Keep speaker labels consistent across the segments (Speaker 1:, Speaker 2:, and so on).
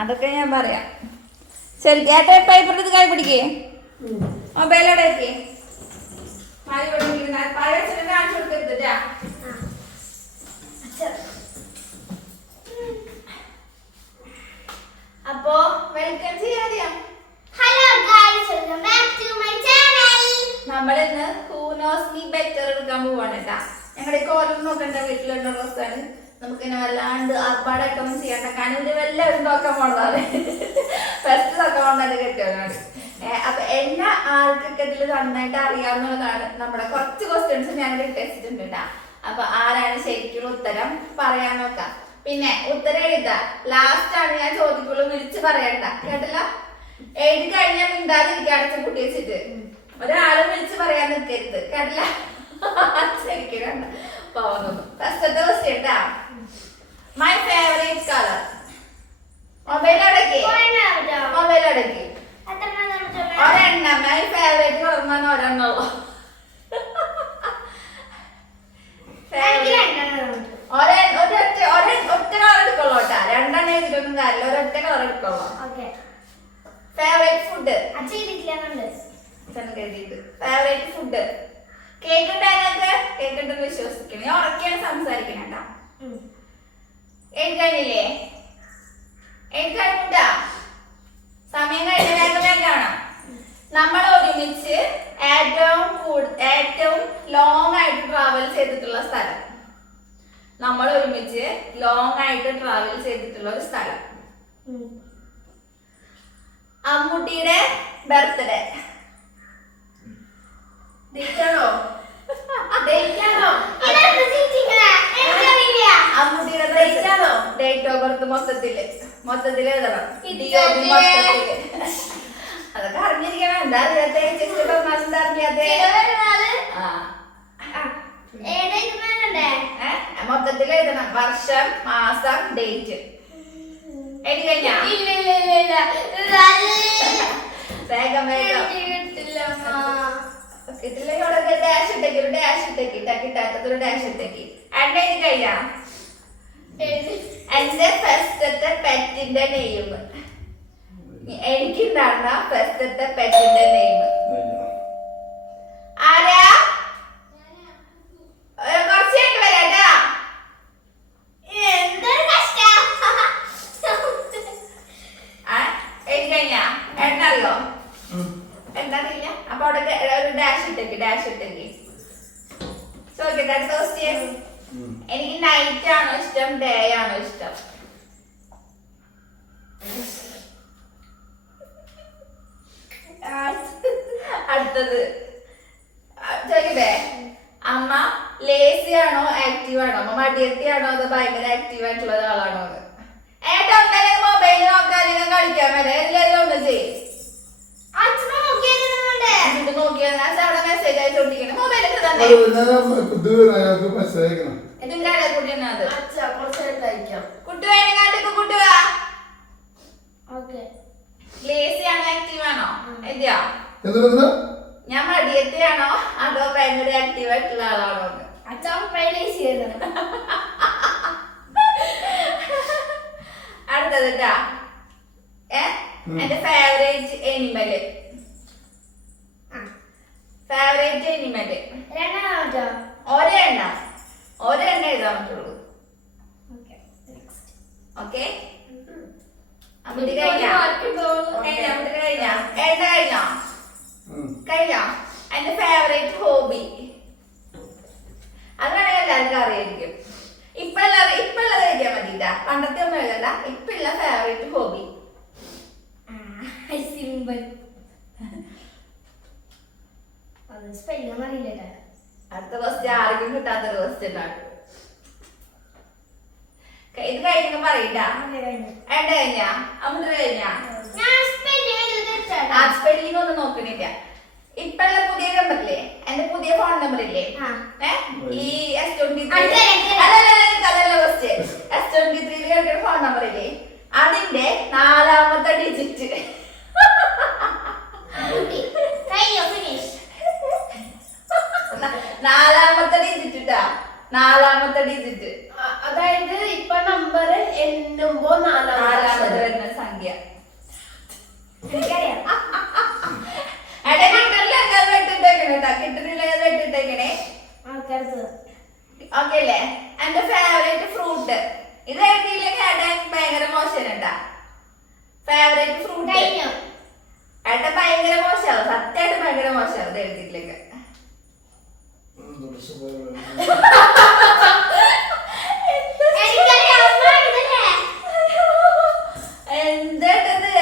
Speaker 1: അതൊക്കെ ഞാൻ പറയാം ശരി ചേട്ടാ ഇപ്പം ഇപ്പുറത്ത് കൈ പിടിക്കേ മൊബൈലോടെ എത്തിയേ അപ്പോ വെൽക്കം ചെയ്യാറിയാം
Speaker 2: hello guys welcome back to my channel
Speaker 1: who knows me better എടുക്കാൻ പോവാണ് കേട്ടാ ഞങ്ങളുടെ കോലം നോക്കണ്ട വീട്ടിലുള്ള റോസാണ് നമുക്ക് ഇങ്ങനെ വല്ലാണ്ട് ആർപ്പാടൊക്കെ ഒന്നും ചെയ്യാത്ത കണ്ണിന്റെ വല്ലവരും നോക്കാൻ പോണതാണ് ഫസ്റ്റ് നോക്കാൻ പോണത് കെട്ടിയവരാണ് അപ്പൊ എല്ലാ ആൾക്കൊക്കെ ഇതിൽ നന്നായിട്ട് അറിയാവുന്നതാണ് നമ്മുടെ കുറച്ച് ക്വസ്റ്റ്യൻസ് ഞാൻ ടെസ്റ്റിട്ടുണ്ട് കേട്ടാ അപ്പൊ ആരാണ് ശരിക്കുള്ള ഉത്തരം പറയാൻ നോക്കാം പിന്നെ ഉത്തരം എഴുതാ ലാസ്റ്റ് ആണ് ഞാൻ ചോദിക്കുള്ളൂ വിളിച്ച് പറയണ്ട കേട്ടില്ല എഴുതി കഴിഞ്ഞാൽ മിണ്ടാതിരിക്കുക അടച്ച കുട്ടി വെച്ചിട്ട് ഒരാളെ വിളിച്ച് പറയാൻ നിൽക്കരുത് കേട്ടില്ല ശരിക്കും വേണ്ട പോകുന്നു ഫസ്റ്റത്തെ ക്വസ്റ്റ്യൻ കേട്ടാ My favorite color. or a
Speaker 2: game?
Speaker 1: or a game? നമ്മൾ ഒരുമിച്ച് ഏറ്റവും ഏറ്റവും ലോങ് ആയിട്ട് ട്രാവൽ ചെയ്തിട്ടുള്ള സ്ഥലം നമ്മൾ ഒരുമിച്ച് ലോങ് ആയിട്ട് ട്രാവൽ ചെയ്തിട്ടുള്ള ഒരു സ്ഥലം അമ്മൂട്ടിയുടെ ബർത്ത്ഡേ ദഹിക്കണോ ഡേറ്റ് മൊത്തത്തില് മൊത്തത്തില് എഴുതണം മൊത്തത്തില് അതൊക്കെ അറിഞ്ഞിരിക്കണം എന്താ അറിയാത്തെ ചേച്ചി പറഞ്ഞാൽ എന്താ അറിയാത്തെ മൊത്തത്തിൽ എഴുതണം വർഷം മാസം ഡേറ്റ് എഴുതി കഴിഞ്ഞാ വേഗം വേഗം കിട്ടില്ല ഇവിടെ ഡാഷ് ഇട്ടേക്ക് ഒരു ഡാഷ് ഇട്ടേക്ക് കിട്ടാത്തതൊരു ഡാഷ് ഇട്ടേക്ക് ആൻഡ് എഴുതി കഴിഞ്ഞാ എന്റെ ഫസ്റ്റത്തെ പെറ്റിന്റെ നെയ്യും എനിക്കുണ്ടായിരുന്ന ഫസ്റ്റത്തെ പെറ്റിന്റെ നെയ്മ് ആരാ ലേസി ആണോ ആക്റ്റീവ് ആണോ അമ്മ മടിയത്തി ആണോ അത് ഭയങ്കര ആക്റ്റീവ് ആയിട്ടുള്ള ഒരാളാണോ അത് ഏട്ടാ മൊബൈൽ നോക്കാം അല്ലെങ്കിൽ കളിക്കാൻ വരെ എല്ലാവരും ഒന്ന് ചെയ്യും
Speaker 3: മെസ്സേജ്
Speaker 2: തന്നെ അത്
Speaker 1: ലേസി ഞാൻ മടിയത്തെയാണോ അതോ ഭയങ്കര ആക്റ്റീവ് ആയിട്ടുള്ള ആളാണോ
Speaker 2: 啊，张飞那些人。
Speaker 1: എഴുതണ്ട പണ്ടത്തെ ഒന്നും എഴുതണ്ട ഇപ്പുള്ള ഫേവറേറ്റ് ഹോബി സിമ്പിൾ അടുത്ത ക്വസ്റ്റ്യൻ ആർക്കും കിട്ടാത്ത ഒരു ക്വസ്റ്റ്യൻ ഇത് കഴിഞ്ഞ പറയണ്ട സ്പെല്ലിംഗ് ഒന്നും നോക്കണില്ല ഇപ്പഴുള്ള പുതിയ നമ്പറില്ലേ എന്റെ പുതിയ ഫോൺ നമ്പർ ഇല്ലേ ഈ എസ് ട്വന്റി അതല്ല ഫസ്റ്റ് എസ് ട്വന്റി ത്രീ കളിക്കുന്ന ഫേവറേറ്റ് ഫ്രൂട്ട് ഏട്ടൻ ഭയങ്കര മോശമാവും സത്യമായിട്ട് ഭയങ്കര മോശമാവും ഇത് എഴുതിയിട്ടില്ല എന്തേട്ടത്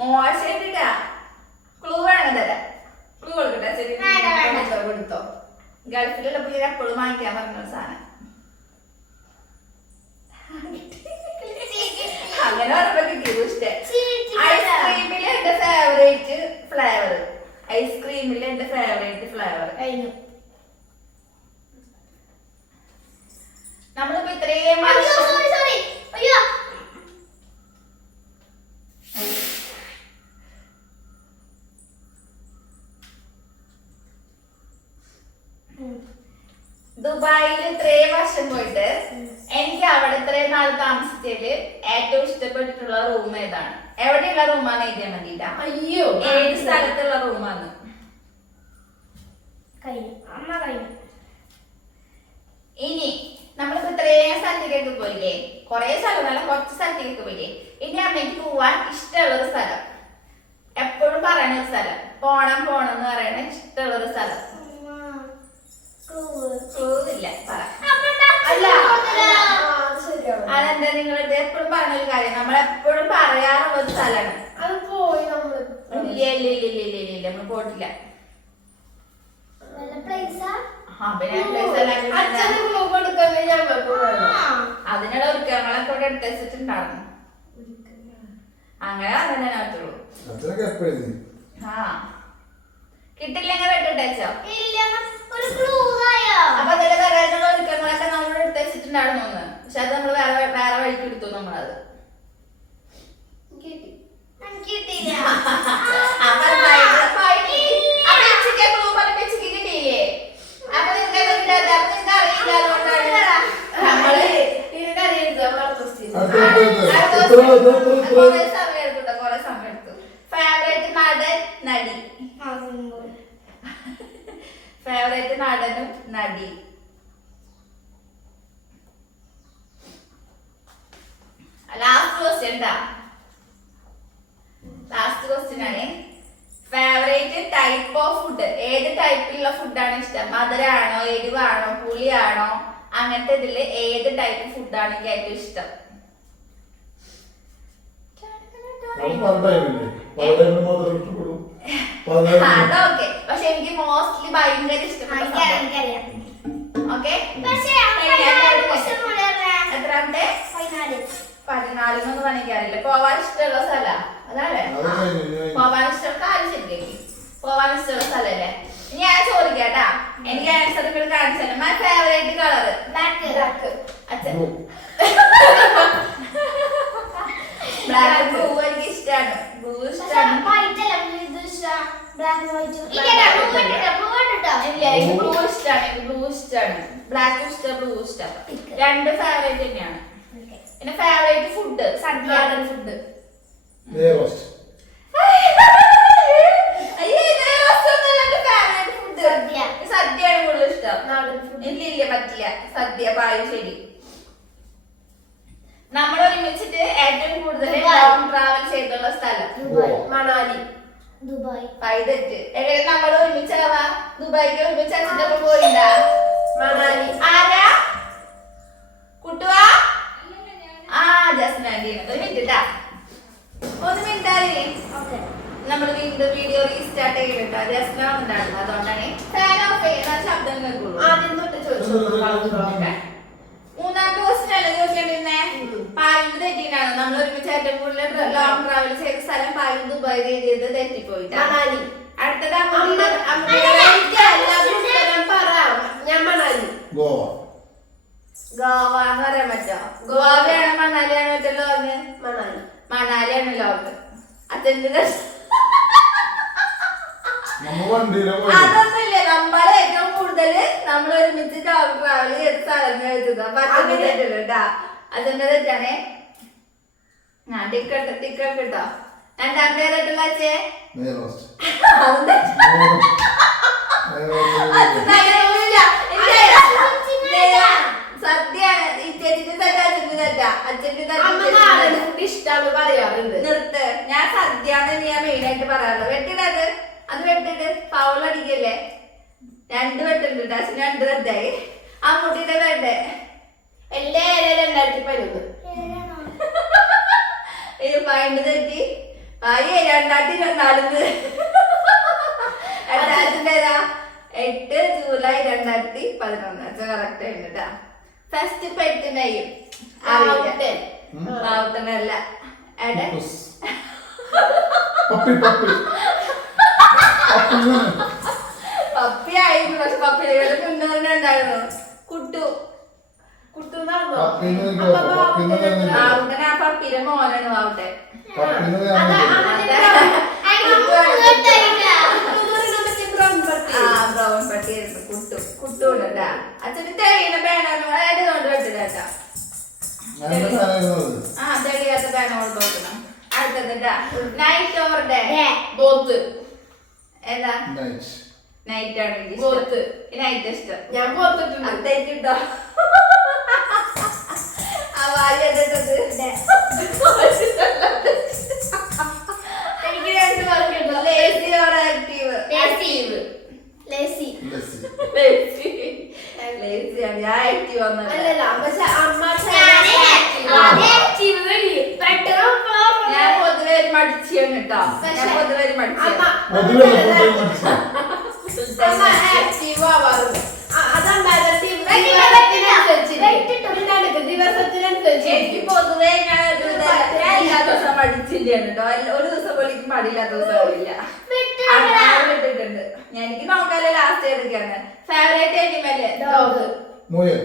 Speaker 1: മോശമായിട്ടാ ക്ലൂ വേണം തരാം ക്ലൂ കൊടുക്കട്ടെ ശരി
Speaker 2: കൊടുത്തോ
Speaker 1: കൊടുത്തോ ഗൾഫിലുള്ള പിള്ളേരെ എപ്പോഴും വാങ്ങിക്കാൻ പറഞ്ഞ സാധനം ಅಷ್ಟೇ അയ്യോ ഏത് സ്ഥലത്തുള്ള റൂമാണ് അമ്മ ഇനി നമ്മളിപ്പോ ഇത്രയും സ്ഥലത്തേക്കൊക്കെ പോയില്ലേ കുറെ സ്ഥലമല്ല കുറച്ച് സ്ഥലത്തേക്കൊക്കെ പോയില്ലേ ഇനി അമ്മയ്ക്ക് പോവാൻ ഇഷ്ടമുള്ള സ്ഥലം എപ്പോഴും പറയണ ഒരു സ്ഥലം പോണം പോണം എന്ന് പറയണ ഇഷ്ടമുള്ള ഒരു സ്ഥലം ക്ലൂവില്ല പറ അല്ല അതെന്താ നിങ്ങളുടെ എപ്പോഴും പറഞ്ഞൊരു കാര്യം നമ്മളെപ്പോഴും പറയാറുള്ള ഒരു സ്ഥലമാണ്
Speaker 2: അത് പോയി നമ്മൾ
Speaker 1: ഇല്ല ഇല്ല ഇല്ല ഇല്ല ഇല്ല ഇല്ല നമ്മൾ പോയിട്ടില്ല അതിനുള്ള ഒരുക്കങ്ങളൊക്കെ ഇവിടെ എടുത്ത് വെച്ചിട്ടുണ്ടായിരുന്നു അങ്ങനെ അങ്ങനെ ആ കിട്ടില്ലെങ്കിൽ വെട്ടിട്ടോ
Speaker 2: ഇല്ല ഒരു ക്ലൂ
Speaker 1: അപ്പൊ അതിന്റെ തരാനുള്ള ഒരുക്കങ്ങളൊക്കെ നമ്മൾ എടുത്ത് വെച്ചിട്ടുണ്ടായിരുന്നു പക്ഷെ അത് നമ്മൾ വേറെ വേറെ വഴിക്ക് എടുത്തു നമ്മളത്
Speaker 2: കിട്ടിയില്ല
Speaker 1: Thank you. മധുരമാണോ എരിവാണോ പുളിയാണോ അങ്ങനത്തെ ഇതില് ഏത് ടൈപ്പ് ഫുഡാണ് എനിക്ക് ഏറ്റവും ഇഷ്ടം അതൊക്കെ പക്ഷെ എനിക്ക് മോസ്റ്റ്ലി ഭയങ്കര ഇഷ്ടപ്പെട്ട ഓക്കെ എത്രാമത്തെ പതിനാല് എന്നൊന്നും പണിക്കാറില്ല പോവാൻ ഇഷ്ടമുള്ള സ്ഥല അതാണ് പോവാൻ ഇഷ്ടമുള്ള കാര്യം ശരിക്കും പോവാൻ ഇഷ്ടമുള്ള സ്ഥലല്ലേ ഞാൻ ചോദിക്കാട്ടാ എനിക്ക് ആൻസർ ഇവിടെ കാണിച്ചാലും മൈ ഫേവറേറ്റ് നമ്മൾ ഒരുമിച്ചിട്ട് ഏറ്റവും കൂടുതൽ ട്രാവൽ ചെയ്തുള്ള സ്ഥലം മണാലി ദുബായ് പൈതറ്റ് എങ്ങനെ നമ്മൾ ഒരുമിച്ചാവാ ദുബായിക്ക് ഒരുമിച്ച് അച്ഛനൊക്കെ പോയിണ്ടാ മണാലി ആരാ കുട്ടുവാ ആ ജസ്മാൻഡി ഒരു മിനിറ്റ് ഒന്ന് മിനിറ്റാലേ നമ്മൾ വീണ്ടും വീഡിയോ റീസ്റ്റാർട്ട് ചെയ്തിട്ടാ ജസ്റ്റ് ഉണ്ടായിരുന്നു അതുകൊണ്ടാണ്
Speaker 2: ഫാൻ ഓഫ് ചെയ്യുന്ന ശബ്ദം
Speaker 1: ആദ്യം തൊട്ട് ചോദിച്ചു മൂന്നാം ക്വസ്റ്റൻ അല്ല ചോദിക്കേണ്ടിരുന്ന നമ്മൾ ഒരുമിച്ച് ഏറ്റവും കൂടുതൽ ലോങ് ട്രാവൽ ചെയ്ത സ്ഥലം പാലി ദുബായ് ചെയ്ത് തെറ്റിപ്പോയിട്ട് മണാലി അടുത്തത് ഞാൻ മണാലി ഗോവ ഗോവ എന്ന് പറയാൻ പറ്റോ ഗോവയാണ് മണാലിയാണ് പറ്റുള്ള മണാലി മണാലിയാണ് ലോകത്ത് അച്ഛൻ്റെ അതൊന്നുമില്ല നമ്മളെ ഏറ്റവും കൂടുതൽ നമ്മൾ ഒരുമിച്ച് ട്രാവൽ ചെയ്ത് സ്ഥലം എഴുതുക അപ്പൊ അതിന്റെ തെറ്റില്ല കേട്ടാ അതിന്റെ തെറ്റാണേ ടിക്കറ്റ് ടിക്കറ്റ് കിട്ടോ എന്റെ അമ്മേതായിട്ടുള്ള ചേ സത്യാണ് ഈ ചേച്ചിക്ക് തെറ്റാ ചിക്ക് തെറ്റാ അച്ഛന്റെ
Speaker 2: തെറ്റാ ഇഷ്ടമാണ് പറയാറുണ്ട്
Speaker 1: നിർത്ത് ഞാൻ സദ്യയാണ് ഞാൻ മെയിൻ ആയിട്ട് പറയാറുള്ളത് വെട്ടിടത് അത് വെട്ടിട്ട് പൗളടിക്കല്ലേ രണ്ട് വെട്ടുണ്ട് അച്ഛൻ രണ്ട് തെറ്റായി ആ മുട്ടിയുടെ വേണ്ടേ എല്ലാ രണ്ടായിരത്തി പതിനൊന്ന് ഇത് പയണ്ടത് തെറ്റി പയ രണ്ടായിരത്തി ഇരുപത്തിനാലിന് രണ്ടായിരത്തിന്റെ എട്ട് ജൂലൈ രണ്ടായിരത്തി പതിനൊന്ന് കറക്റ്റ് ഉണ്ട് കേട്ടാ ഫസ്റ്റ് പെറ്റിനെയും പാവത്തനല്ല പപ്പി ആയിരുന്നു പക്ഷെ പപ്പിയുടെ കുണ്ടു തന്നെ ഉണ്ടായിരുന്നു കുട്ടു
Speaker 3: പപ്പിന്റെ
Speaker 1: മോനാണ് ആവട്ടെ ബ്രൗൺ പട്ടി കുട്ടു കുട്ടു ഉണ്ടാ അച്ഛന് തെളിയുന്ന ബാനാണ് അതുകൊണ്ട് വെച്ചിട്ടാ ആ തെളിയാത്ത ബാനോട് നോക്കണം അടുത്തതിട്ടാ നൈറ്റ് ഓർ ഡേ ബോത്ത് ഏതാ നൈറ്റ് ആണ് ബോത്ത് നൈറ്റ് ഇഷ്ടം
Speaker 2: ഞാൻ ബോത്തിട്ടുണ്ട്
Speaker 1: തെറ്റിട്ടോ ഞാൻ ആക്റ്റീവ്
Speaker 2: അല്ലല്ല പക്ഷെ അമ്മ
Speaker 1: ഞാൻ പൊതുവെ മടിച്ചു കേട്ടോ ഞാൻ പൊതുവെ മടിച്ചു അമ്മ ആക്റ്റീവ് ആവാറുണ്ട് എനിക്ക് പൊതുവേ ഞാൻ എല്ലാ ദിവസം മടിച്ചില്ലാണ് ഒരു ദിവസം പോലും എനിക്ക് മടിയില്ലാത്ത ദിവസമില്ല വിട്ടിട്ടുണ്ട് ഞാൻ എനിക്ക് നോക്കാല്ലേ ലാസ്റ്റ് ഏതൊക്കെയാണ് ഫേവറേറ്റ് ആനിമല്
Speaker 2: ഡോഗ്
Speaker 3: മുയൽ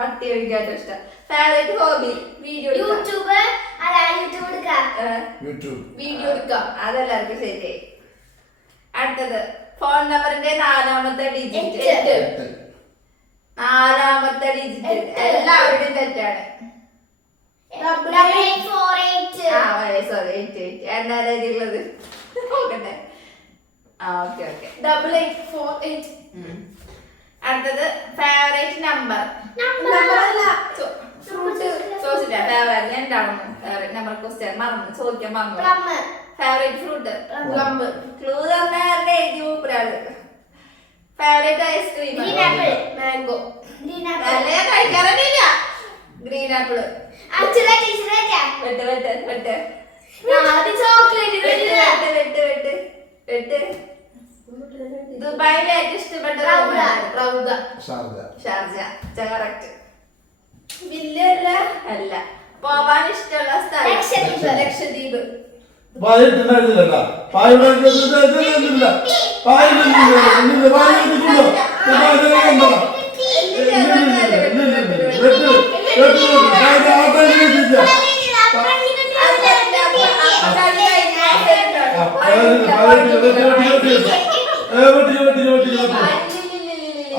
Speaker 1: പട്ടി കഴിക്കാറ്റ ഇഷ്ടം favourite hobby
Speaker 2: video YouTube
Speaker 3: YouTube
Speaker 1: video എടുക്കാം അതെല്ലാവർക്കും ശരിയായി അടുത്തത് ഫോൺ നമ്പറിന്റെ നാലാമത്തെ ഡിജിറ്റ് എട്ട് നാലാമത്തെ ഡിജിറ്റ് എല്ലാവരുടെയും തെറ്റാണ് സോറി എയ്റ്റ് എയ്റ്റ് എന്താണ് ഇതിലുള്ളത് നോക്കട്ടെ ആ okay okay
Speaker 2: double eight four eight
Speaker 1: അടുത്തത് ഫേവറേറ്റ് നമ്പർ
Speaker 2: നമ്പർ അല്ല
Speaker 1: ഫ്രൂട്ട് ചോദിച്ചില്ല ഫേവറേറ്റ് എന്താണെന്ന് ഫേവറേറ്റ് നമ്പർ ക്വസ്റ്റ്യൻ മറന്നു ചോദിക്കാൻ മറന്നു ഫേവറേറ്റ് ഫ്രൂട്ട് പ്ലംബ് ക്ലൂ തന്നെ എഴുതി മൂപ്പരാണ് ഫേവറേറ്റ് ഐസ്ക്രീം മാംഗോ നല്ല കഴിക്കാറില്ല ഗ്രീൻ ആപ്പിള് ദുബായിലെ ഏറ്റവും ഇഷ്ടപ്പെട്ട റൗദ ഷാർജ ഷാർജ കറക്റ്റ് വില്ലല്ല അല്ല പോവാൻ ഇഷ്ടമുള്ള സ്ഥലം ലക്ഷദ്വീപ് ലക്ഷദ്വീപ്
Speaker 3: പായ ഉണ്ടായിരുന്നില്ല പായ ഉണ്ടായിരുന്നില്ല പായ ഉണ്ടായിരുന്നില്ല പായ ഉണ്ടായിരുന്നില്ല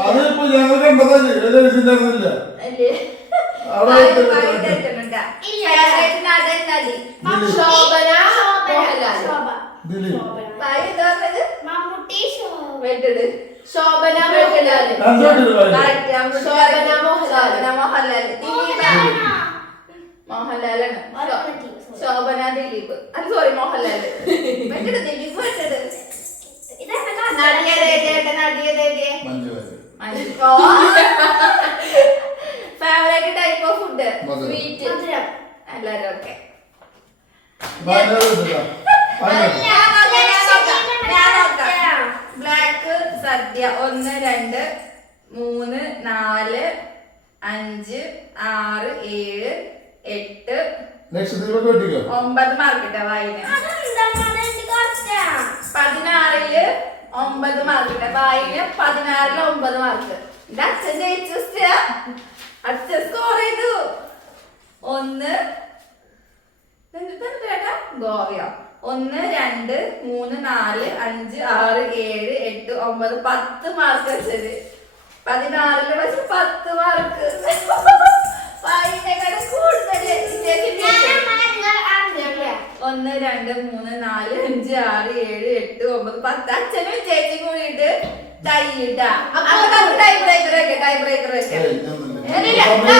Speaker 3: അതിപ്പോ ഞങ്ങൾ കണ്ടതാ ലഭിച്ചിട്ടുണ്ടായിരുന്നില്ല
Speaker 2: Mammootty
Speaker 1: Shobana Mohanlal Shobana Mohanlal sorry type of food black sadya ഒന്ന് രണ്ട് മൂന്ന് നാല് അഞ്ച് ആറ് ഏഴ് എട്ട്
Speaker 3: നക്ഷത്രത്തിലൊക്കെ വെട്ടിക്കോ
Speaker 1: ഒമ്പത് മാർക്കിട്ട പതിനാറില് ഒമ്പത് മാർക്കിട്ട വായന പതിനാറില് ഒമ്പത് മാർക്ക് ഒന്ന് ഒന്ന് രണ്ട് മൂന്ന് നാല് അഞ്ച് ആറ് ഏഴ് എട്ട് ഒമ്പത് പത്ത് മാർക്ക് വെച്ചത് പതിനാറില് വെച്ച് പത്ത് മാർക്ക് കൂടുതൽ ഒന്ന് രണ്ട് മൂന്ന് നാല് അഞ്ച് ആറ് ഏഴ് എട്ട് ഒമ്പത് പത്ത് അച്ഛനും ചേച്ചി കൂടിയിട്ട് ടൈ ഇട്ടാ ടൈ ബ്രേക്കർ ഒക്കെ ടൈ ബ്രേക്കർ ഒക്കെ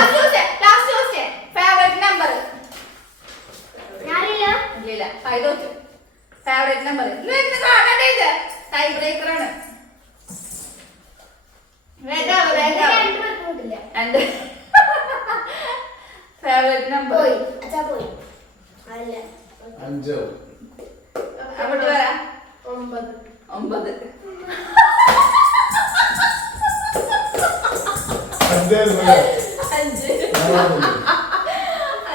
Speaker 1: പറഞ്ഞത്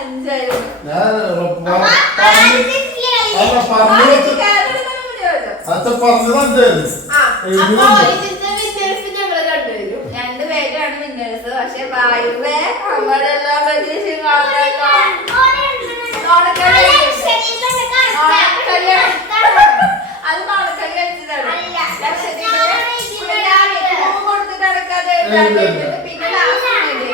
Speaker 1: അഞ്ചായിരുന്നു പക്ഷെ വായുവേ നമ്മുടെ എല്ലാ പ്രദേശവും അത് മണക്കല്ല് വെച്ചിട്ടാണ് ലക്ഷദ്വീപില് കൊടുത്തിട്ട് നടക്കാതെ പിന്നെ ലാസ്റ്റ്